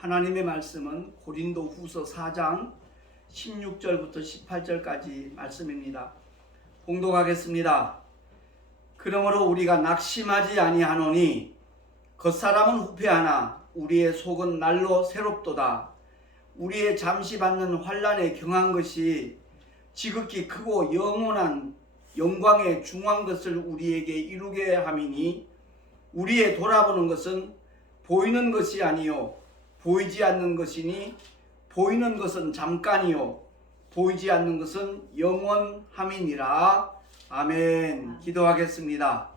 하나님의 말씀은 고린도 후서 4장 16절부터 18절까지 말씀입니다. 봉독하겠습니다. 그러므로 우리가 낙심하지 아니하노니 겉사람은 후패하나 우리의 속은 날로 새롭도다. 우리의 잠시 받는 환난에 경한 것이 지극히 크고 영원한 영광의 중한 것을 우리에게 이루게 함이니 우리의 돌아보는 것은 보이는 것이 아니요 보이지 않는 것이니 보이는 것은 잠깐이요 보이지 않는 것은 영원함이니라. 아멘. 기도하겠습니다.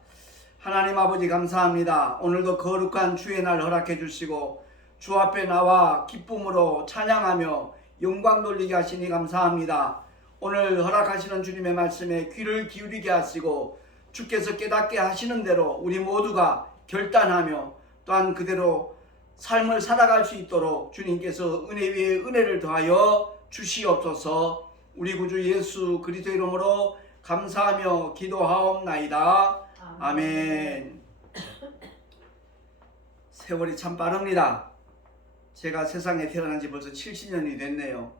하나님 아버지 감사합니다. 오늘도 거룩한 주의 날 허락해 주시고 주 앞에 나와 기쁨으로 찬양하며 영광 돌리게 하시니 감사합니다. 오늘 허락하시는 주님의 말씀에 귀를 기울이게 하시고 주께서 깨닫게 하시는 대로 우리 모두가 결단하며 또한 그대로 삶을 살아갈 수 있도록 주님께서 은혜 위에 은혜를 더하여 주시옵소서. 우리 구주 예수 그리스도 이름으로 감사하며 기도하옵나이다. 아멘. 세월이 참 빠릅니다. 제가 세상에 태어난 지 벌써 70년이 됐네요.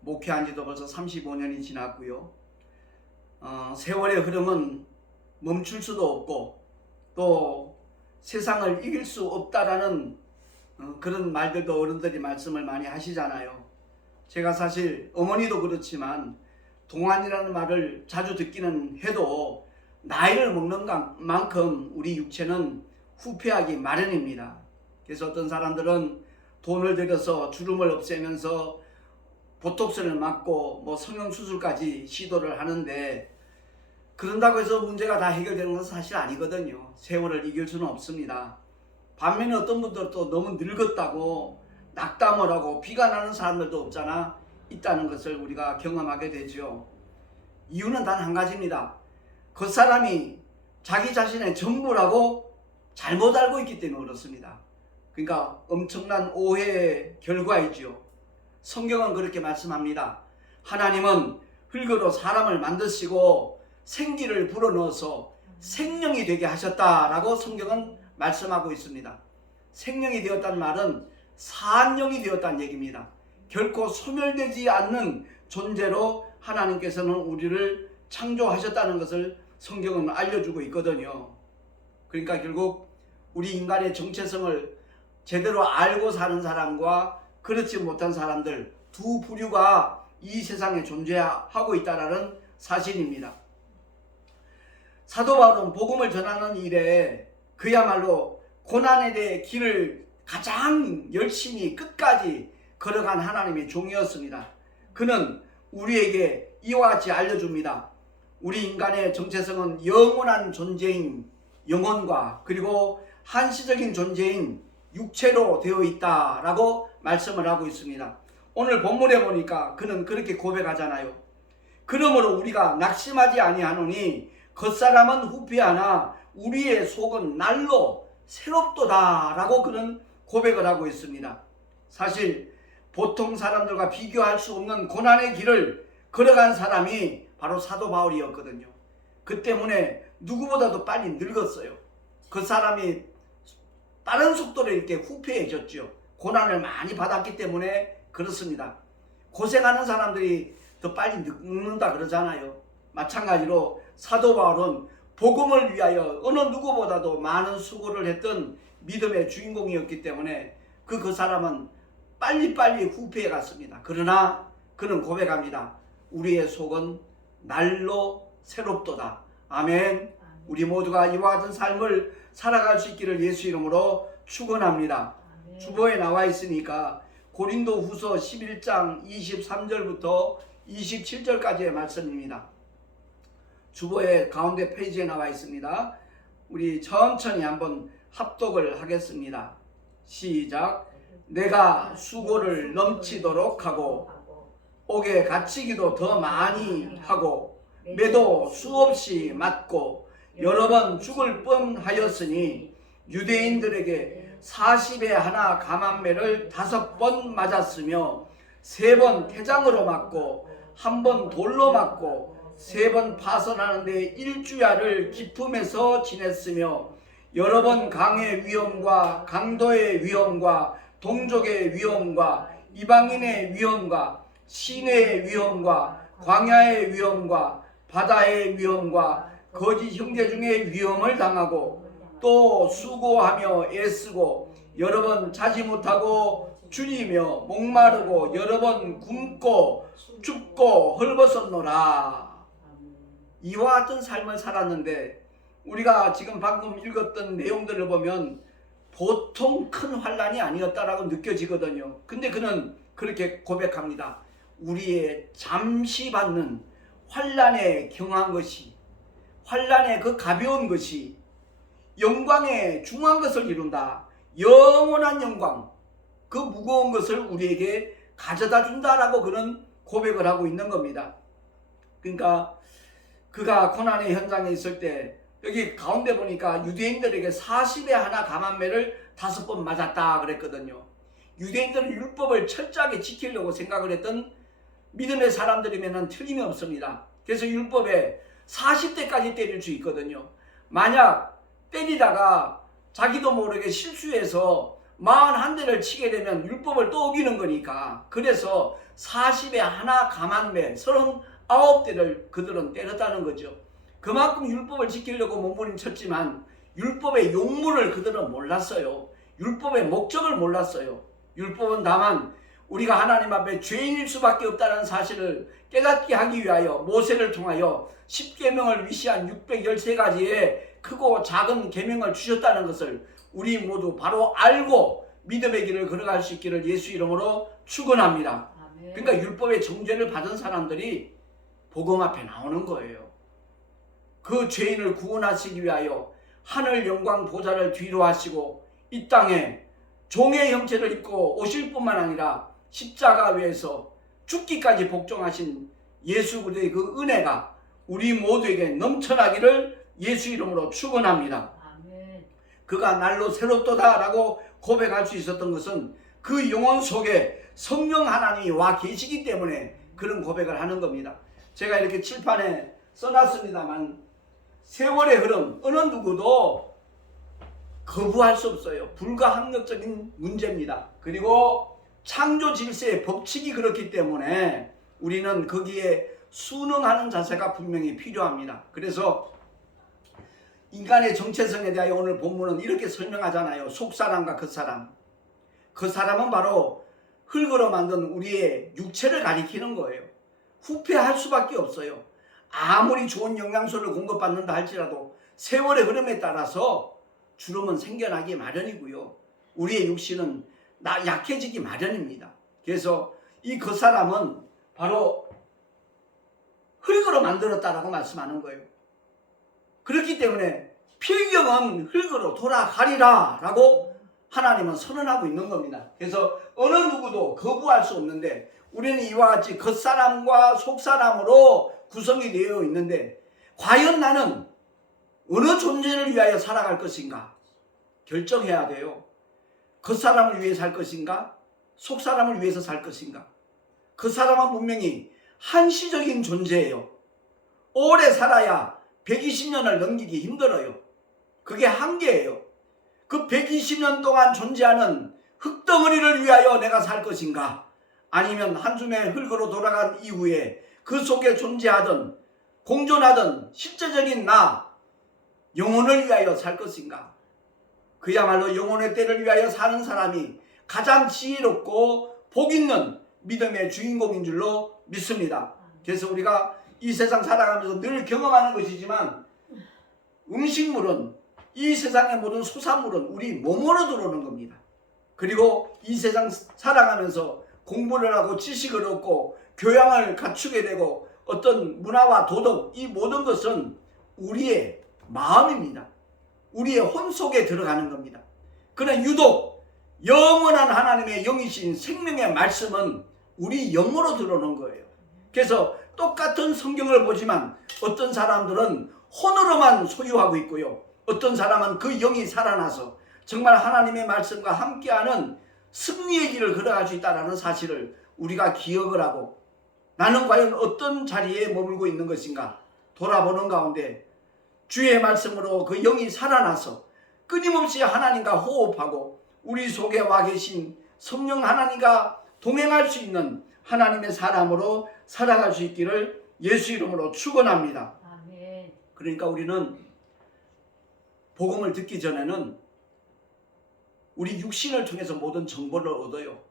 목회한 지도 벌써 35년이 지났고요. 세월의 흐름은 멈출 수도 없고 또 세상을 이길 수 없다라는 그런 말들도 어른들이 말씀을 많이 하시잖아요. 제가 사실 어머니도 그렇지만 동안이라는 말을 자주 듣기는 해도 나이를 먹는 만큼 우리 육체는 후퇴하기 마련입니다. 그래서 어떤 사람들은 돈을 들여서 주름을 없애면서 보톡스를 맞고 뭐 성형수술까지 시도를 하는데 그런다고 해서 문제가 다 해결되는 것은 사실 아니거든요. 세월을 이길 수는 없습니다. 반면에 어떤 분들은 또 너무 늙었다고 낙담을 하고 비관하는 사람들도 없잖아 있다는 것을 우리가 경험하게 되죠. 이유는 단 한 가지입니다. 그 사람이 자기 자신의 전부라고 잘못 알고 있기 때문에 그렇습니다. 그러니까 엄청난 오해의 결과이죠. 성경은 그렇게 말씀합니다. 하나님은 흙으로 사람을 만드시고 생기를 불어넣어서 생명이 되게 하셨다라고 성경은 말씀하고 있습니다. 생명이 되었다는 말은 사안령이 되었다는 얘기입니다. 결코 소멸되지 않는 존재로 하나님께서는 우리를 창조하셨다는 것을 성경은 알려주고 있거든요. 그러니까 결국 우리 인간의 정체성을 제대로 알고 사는 사람과 그렇지 못한 사람들 두 부류가 이 세상에 존재하고 있다는 사실입니다. 사도 바울은 복음을 전하는 일에 그야말로 고난에 대해 길을 가장 열심히 끝까지 걸어간 하나님의 종이었습니다. 그는 우리에게 이와 같이 알려줍니다. 우리 인간의 정체성은 영원한 존재인 영혼과 그리고 한시적인 존재인 육체로 되어 있다라고 말씀을 하고 있습니다. 오늘 본문에 보니까 그는 그렇게 고백하잖아요. 그러므로 우리가 낙심하지 아니하노니 겉사람은 후피하나 우리의 속은 날로 새롭도다라고 그는 고백을 하고 있습니다. 사실 보통 사람들과 비교할 수 없는 고난의 길을 걸어간 사람이 바로 사도 바울이었거든요. 그 때문에 누구보다도 빨리 늙었어요. 그 사람이 빠른 속도로 이렇게 후패해졌죠. 고난을 많이 받았기 때문에 그렇습니다. 고생하는 사람들이 더 빨리 늙는다 그러잖아요. 마찬가지로 사도 바울은 복음을 위하여 어느 누구보다도 많은 수고를 했던 믿음의 주인공이었기 때문에 그 사람은 빨리빨리 후패해 갔습니다. 그러나 그는 고백합니다. 우리의 속은 날로 새롭도다. 아멘. 우리 모두가 이와 같은 삶을 살아갈 수 있기를 예수 이름으로 축원합니다. 주보에 나와 있으니까 고린도 후서 11장 23절부터 27절까지의 말씀입니다. 주보의 가운데 페이지에 나와 있습니다. 우리 천천히 한번 합독을 하겠습니다. 시작. 내가 수고를 넘치도록 하고 옥에 갇히기도 더 많이 하고 매도 수없이 맞고 여러 번 죽을 뻔하였으니 유대인들에게 40에 하나 감한매를 5번 맞았으며 3번 태장으로 맞고 1번 돌로 맞고 3번 파선하는데 1주야를 기품에서 지냈으며 여러 번 강의 위험과 강도의 위험과 동족의 위험과 이방인의 위험과 시내의 위험과 광야의 위험과 바다의 위험과 거짓 형제 중에 위험을 당하고 또 수고하며 애쓰고 여러 번 자지 못하고 줄이며 목마르고 여러 번 굶고 춥고 헐벗었노라. 이와 같은 삶을 살았는데 우리가 지금 방금 읽었던 내용들을 보면 보통 큰 환난이 아니었다라고 느껴지거든요. 근데 그는 그렇게 고백합니다. 우리의 잠시 받는 환난에 경한 것이, 환난의 그 가벼운 것이 영광의 중한 것을 이룬다. 영원한 영광, 그 무거운 것을 우리에게 가져다 준다라고 그는 고백을 하고 있는 겁니다. 그러니까 그가 고난의 현장에 있을 때 여기 가운데 보니까 유대인들에게 40에 하나 감한매를 5번 맞았다 그랬거든요. 유대인들은 율법을 철저하게 지키려고 생각을 했던 믿음의 사람들이면 틀림이 없습니다. 그래서 율법에 40대까지 때릴 수 있거든요. 만약 때리다가 자기도 모르게 실수해서 41대를 치게 되면 율법을 또 어기는 거니까, 그래서 40에 하나 감한매 39대를 그들은 때렸다는 거죠. 그만큼 율법을 지키려고 몸부림쳤지만 율법의 용문을 그들은 몰랐어요. 율법의 목적을 몰랐어요. 율법은 다만 우리가 하나님 앞에 죄인일 수밖에 없다는 사실을 깨닫게 하기 위하여 모세를 통하여 10계명을 위시한 613가지의 크고 작은 계명을 주셨다는 것을 우리 모두 바로 알고 믿음의 길을 걸어갈 수 있기를 예수 이름으로 축원합니다. 그러니까 율법의 정죄를 받은 사람들이 복음 앞에 나오는 거예요. 그 죄인을 구원하시기 위하여 하늘 영광 보좌를 뒤로 하시고 이 땅에 종의 형체를 입고 오실 뿐만 아니라 십자가 위에서 죽기까지 복종하신 예수 그리스도의 그 은혜가 우리 모두에게 넘쳐나기를 예수 이름으로 축원합니다. 그가 날로 새롭도다 라고 고백할 수 있었던 것은 그 영혼 속에 성령 하나님이 와 계시기 때문에 그런 고백을 하는 겁니다. 제가 이렇게 칠판에 써놨습니다만 세월의 흐름 어느 누구도 거부할 수 없어요. 불가항력적인 문제입니다. 그리고 창조 질서의 법칙이 그렇기 때문에 우리는 거기에 순응하는 자세가 분명히 필요합니다. 그래서 인간의 정체성에 대하여 오늘 본문은 이렇게 설명하잖아요. 속사람과 겉사람. 겉사람은 바로 흙으로 만든 우리의 육체를 가리키는 거예요. 후퇴할 수밖에 없어요. 아무리 좋은 영양소를 공급받는다 할지라도 세월의 흐름에 따라서 주름은 생겨나기 마련이고요. 우리의 육신은 약해지기 마련입니다. 그래서 이 겉사람은 바로 흙으로 만들었다라고 말씀하는 거예요. 그렇기 때문에 필경은 흙으로 돌아가리라 라고 하나님은 선언하고 있는 겁니다. 그래서 어느 누구도 거부할 수 없는데 우리는 이와 같이 겉사람과 속사람으로 구성이 되어 있는데 과연 나는 어느 존재를 위하여 살아갈 것인가 결정해야 돼요. 겉사람을 위해 살 것인가 속사람을 위해서 살 것인가. 겉사람은 분명히 한시적인 존재예요. 오래 살아야 120년을 넘기기 힘들어요. 그게 한계예요. 그 120년 동안 존재하는 흙덩어리를 위하여 내가 살 것인가 아니면 한숨에 흙으로 돌아간 이후에 그 속에 존재하던 공존하던 실제적인 나 영혼을 위하여 살 것인가. 그야말로 영혼의 때를 위하여 사는 사람이 가장 지혜롭고 복있는 믿음의 주인공인 줄로 믿습니다. 그래서 우리가 이 세상 살아가면서 늘 경험하는 것이지만 음식물은 이 세상의 모든 소산물은 우리 몸으로 들어오는 겁니다. 그리고 이 세상 살아가면서 공부를 하고 지식을 얻고 교양을 갖추게 되고 어떤 문화와 도덕 이 모든 것은 우리의 마음입니다. 우리의 혼 속에 들어가는 겁니다. 그러나 유독 영원한 하나님의 영이신 생명의 말씀은 우리 영으로 들어오는 거예요. 그래서 똑같은 성경을 보지만 어떤 사람들은 혼으로만 소유하고 있고요. 어떤 사람은 그 영이 살아나서 정말 하나님의 말씀과 함께하는 승리의 길을 걸어갈 수 있다는 사실을 우리가 기억을 하고 나는 과연 어떤 자리에 머물고 있는 것인가 돌아보는 가운데 주의 말씀으로 그 영이 살아나서 끊임없이 하나님과 호흡하고 우리 속에 와 계신 성령 하나님과 동행할 수 있는 하나님의 사람으로 살아갈 수 있기를 예수 이름으로 축원합니다. 아멘. 그러니까 우리는 복음을 듣기 전에는 우리 육신을 통해서 모든 정보를 얻어요.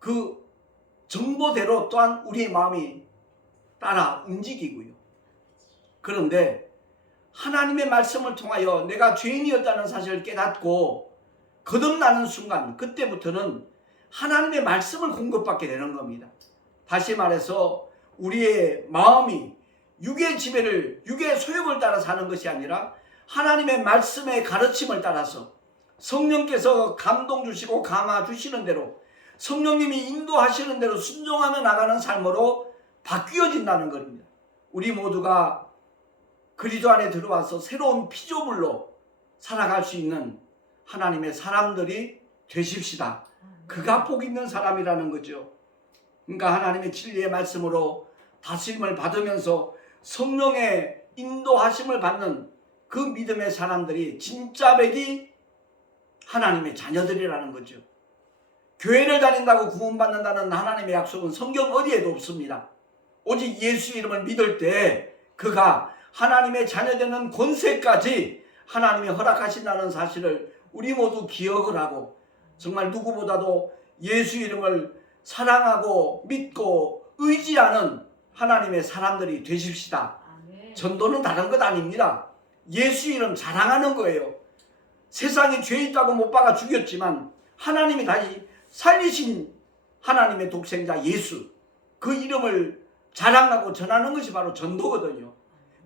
그 정보대로 또한 우리의 마음이 따라 움직이고요. 그런데 하나님의 말씀을 통하여 내가 죄인이었다는 사실을 깨닫고 거듭나는 순간, 그때부터는 하나님의 말씀을 공급받게 되는 겁니다. 다시 말해서 우리의 마음이 육의 지배를, 육의 소욕을 따라 사는 것이 아니라 하나님의 말씀의 가르침을 따라서 성령께서 감동 주시고 감화 주시는 대로, 성령님이 인도하시는 대로 순종하며 나가는 삶으로 바뀌어진다는 겁니다. 우리 모두가 그리스도 안에 들어와서 새로운 피조물로 살아갈 수 있는 하나님의 사람들이 되십시다. 그가 복 있는 사람이라는 거죠. 그러니까 하나님의 진리의 말씀으로 다스림을 받으면서 성령의 인도하심을 받는 그 믿음의 사람들이 진짜 백이 하나님의 자녀들이라는 거죠. 교회를 다닌다고 구원받는다는 하나님의 약속은 성경 어디에도 없습니다. 오직 예수 이름을 믿을 때 그가 하나님의 자녀되는 권세까지 하나님이 허락하신다는 사실을 우리 모두 기억을 하고, 정말 누구보다도 예수 이름을 사랑하고 믿고 의지하는 하나님의 사람들이 되십시다. 아멘. 전도는 다른 것 아닙니다. 예수 이름 자랑하는 거예요. 세상에 죄 있다고 못 박아 죽였지만 하나님이 다시 살리신 하나님의 독생자 예수, 그 이름을 자랑하고 전하는 것이 바로 전도거든요.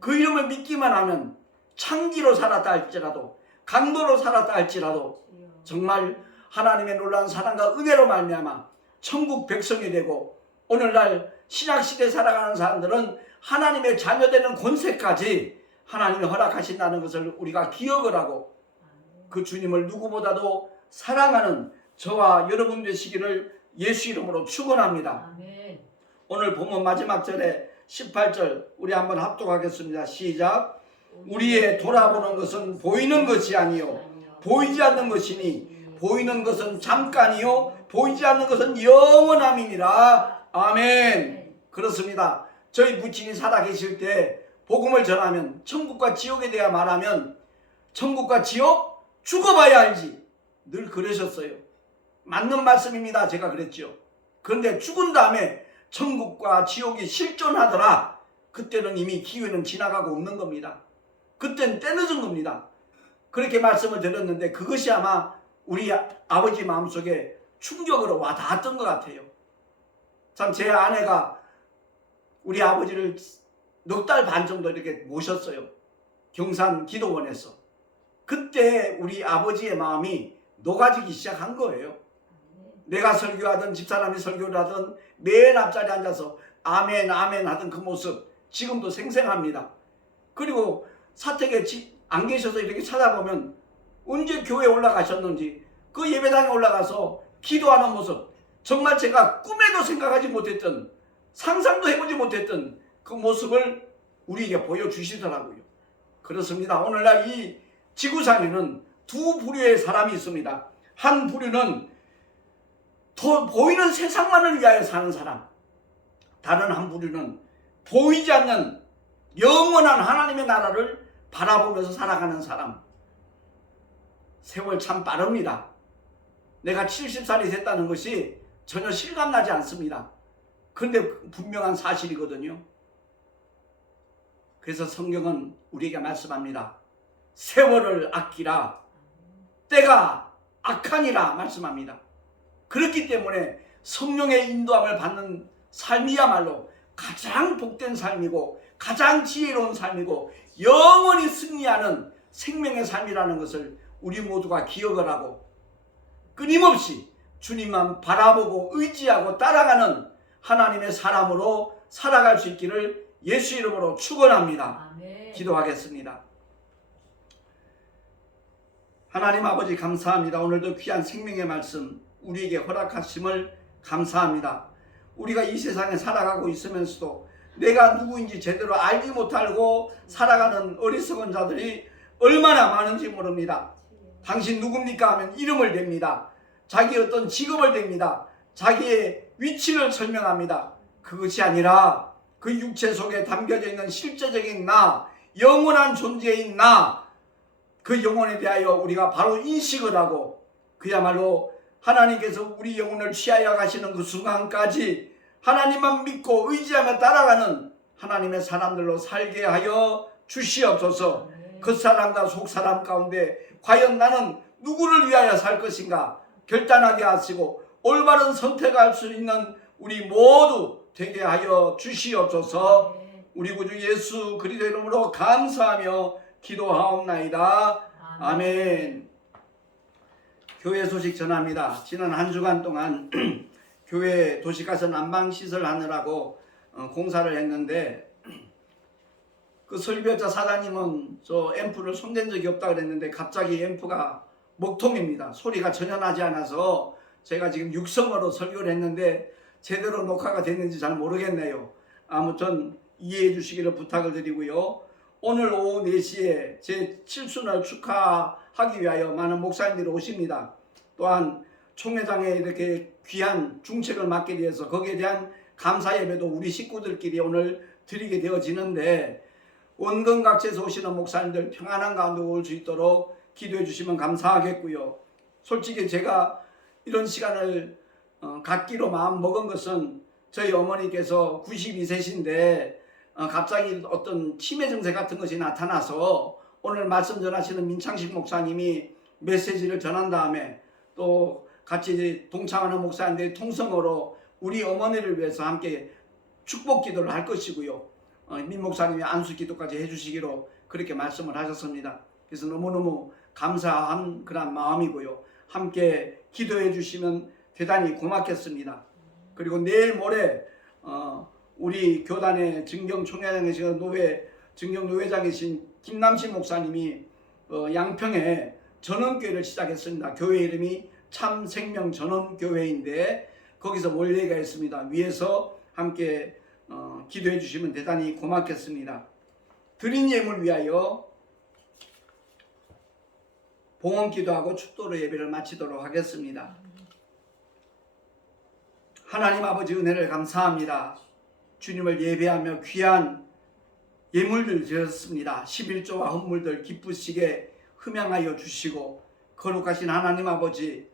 그 이름을 믿기만 하면 창기로 살았다 할지라도, 강도로 살았다 할지라도 정말 하나님의 놀라운 사랑과 은혜로 말미암아 천국 백성이 되고, 오늘날 신약시대에 살아가는 사람들은 하나님의 자녀되는 권세까지 하나님이 허락하신다는 것을 우리가 기억을 하고, 그 주님을 누구보다도 사랑하는 저와 여러분 되시기를 예수 이름으로 축원합니다. 아멘. 오늘 본문 마지막 절에 18절 우리 한번 합독하겠습니다. 시작. 우리의 돌아보는 것은 보이는 것이 아니요 보이지 않는 것이니 보이는 것은 잠깐이요 보이지 않는 것은 영원함이니라. 아멘. 그렇습니다. 저희 부친이 살아계실 때 복음을 전하면, 천국과 지옥에 대해 말하면 천국과 지옥 죽어봐야 알지, 늘 그러셨어요. 맞는 말씀입니다. 제가 그랬죠. 그런데 죽은 다음에 천국과 지옥이 실존하더라. 그때는 이미 기회는 지나가고 없는 겁니다. 그때는 때늦은 겁니다. 그렇게 말씀을 드렸는데 그것이 아마 우리 아버지 마음속에 충격으로 와닿았던 것 같아요. 참, 제 아내가 우리 아버지를 넉 달 반 정도 이렇게 모셨어요. 경산 기도원에서. 그때 우리 아버지의 마음이 녹아지기 시작한 거예요. 내가 설교하든 집사람이 설교를 하든 맨 앞자리에 앉아서 아멘 아멘 하던 그 모습 지금도 생생합니다. 그리고 사택에 안 계셔서 이렇게 찾아보면 언제 교회에 올라가셨는지, 그 예배당에 올라가서 기도하는 모습, 정말 제가 꿈에도 생각하지 못했던, 상상도 해보지 못했던 그 모습을 우리에게 보여주시더라고요. 그렇습니다. 오늘날 이 지구상에는 두 부류의 사람이 있습니다. 한 부류는 더 보이는 세상만을 위하여 사는 사람, 다른 한 부류는 보이지 않는 영원한 하나님의 나라를 바라보면서 살아가는 사람. 세월 참 빠릅니다. 내가 70살이 됐다는 것이 전혀 실감나지 않습니다. 그런데 분명한 사실이거든요. 그래서 성경은 우리에게 말씀합니다. 세월을 아끼라, 때가 악하니라 말씀합니다. 그렇기 때문에 성령의 인도함을 받는 삶이야말로 가장 복된 삶이고 가장 지혜로운 삶이고 영원히 승리하는 생명의 삶이라는 것을 우리 모두가 기억을 하고, 끊임없이 주님만 바라보고 의지하고 따라가는 하나님의 사람으로 살아갈 수 있기를 예수 이름으로 축원합니다. 아멘. 기도하겠습니다. 하나님 아버지 감사합니다. 오늘도 귀한 생명의 말씀 우리에게 허락하심을 감사합니다. 우리가 이 세상에 살아가고 있으면서도 내가 누구인지 제대로 알지 못하고 살아가는 어리석은 자들이 얼마나 많은지 모릅니다. 당신 누굽니까 하면 이름을 댑니다. 자기의 어떤 직업을 댑니다. 자기의 위치를 설명합니다. 그것이 아니라 그 육체 속에 담겨져 있는 실제적인 나, 영원한 존재인 나, 그 영혼에 대하여 우리가 바로 인식을 하고 그야말로 하나님께서 우리 영혼을 취하여 가시는 그 순간까지 하나님만 믿고 의지하며 따라가는 하나님의 사람들로 살게 하여 주시옵소서. 그 사람과 속 사람 가운데 과연 나는 누구를 위하여 살 것인가 결단하게 하시고 올바른 선택할 수 있는 우리 모두 되게 하여 주시옵소서. 우리 구주 예수 그리스도 이름으로 감사하며 기도하옵나이다. 아멘. 교회 소식 전합니다. 지난 한 주간 동안 교회 도시가스 난방시설 하느라고 공사를 했는데 그 설교자 사장님은 저 앰프를 손댄 적이 없다 그랬는데 갑자기 앰프가 먹통입니다. 소리가 전혀 나지 않아서 제가 지금 육성으로 설교를 했는데 제대로 녹화가 됐는지 잘 모르겠네요. 아무튼 이해해 주시기를 부탁을 드리고요. 오늘 오후 4시에 제 7순을 축하하기 위하여 많은 목사님들이 오십니다. 또한 총회장에 이렇게 귀한 중책을 맡게 되어서 거기에 대한 감사 예배도 우리 식구들끼리 오늘 드리게 되어지는데 원근각지에서 오시는 목사님들 평안한 가운데 올 수 있도록 기도해 주시면 감사하겠고요. 솔직히 제가 이런 시간을 갖기로 마음 먹은 것은 저희 어머니께서 92세신데 갑자기 어떤 치매 증세 같은 것이 나타나서 오늘 말씀 전하시는 민창식 목사님이 메시지를 전한 다음에 또 같이 동참하는 목사님들이 통성으로 우리 어머니를 위해서 함께 축복 기도를 할 것이고요. 민 목사님이 안수 기도까지 해주시기로 그렇게 말씀을 하셨습니다. 그래서 너무너무 감사한 그런 마음이고요. 함께 기도해 주시면 대단히 고맙겠습니다. 그리고 내일 모레 우리 교단의 증경총회장이신 증경노회장이신 김남신 목사님이 양평에 전원교회를 시작했습니다. 교회 이름이 참생명전원교회인데 거기서 몰예가 있습니다. 위에서 함께 기도해 주시면 대단히 고맙겠습니다. 드린 예물 위하여 봉헌 기도하고 축도로 예배를 마치도록 하겠습니다. 하나님 아버지 은혜를 감사합니다. 주님을 예배하며 귀한 예물들 드렸습니다. 11조와 헌물들 기쁘시게 흠양하여 주시고 거룩하신 하나님 아버지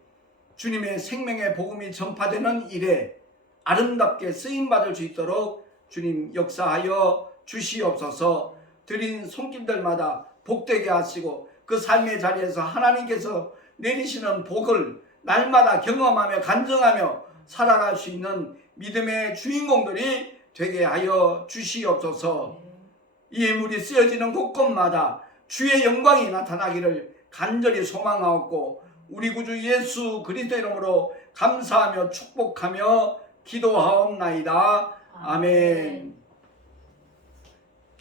주님의 생명의 복음이 전파되는 일에 아름답게 쓰임받을 수 있도록 주님 역사하여 주시옵소서. 드린 손길들마다 복되게 하시고 그 삶의 자리에서 하나님께서 내리시는 복을 날마다 경험하며 간증하며 살아갈 수 있는 믿음의 주인공들이 되게 하여 주시옵소서. 이 예물이 쓰여지는 곳곳마다 주의 영광이 나타나기를 간절히 소망하옵고 우리 구주 예수 그리스도 이름으로 감사하며 축복하며 기도하옵나이다. 아멘.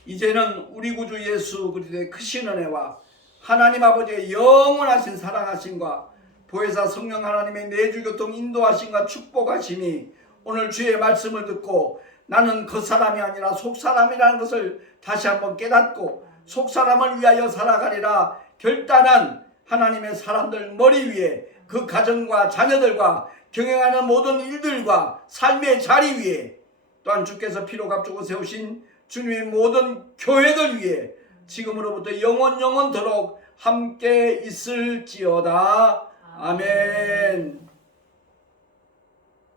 이제는 우리 구주 예수 그리스도의 크신 은혜와 하나님 아버지의 영원하신 사랑하심과 보혜사 성령 하나님의 내주교통 인도하심과 축복하심이 오늘 주의 말씀을 듣고 나는 겉사람이 아니라 속사람이라는 것을 다시 한번 깨닫고 속사람을 위하여 살아가리라 결단한 하나님의 사람들 머리 위에 그 가정과 자녀들과 경영하는 모든 일들과 삶의 자리 위에 또한 주께서 피로 값주고 세우신 주님의 모든 교회들 위에 지금으로부터 영원토록 함께 있을지어다. 아멘.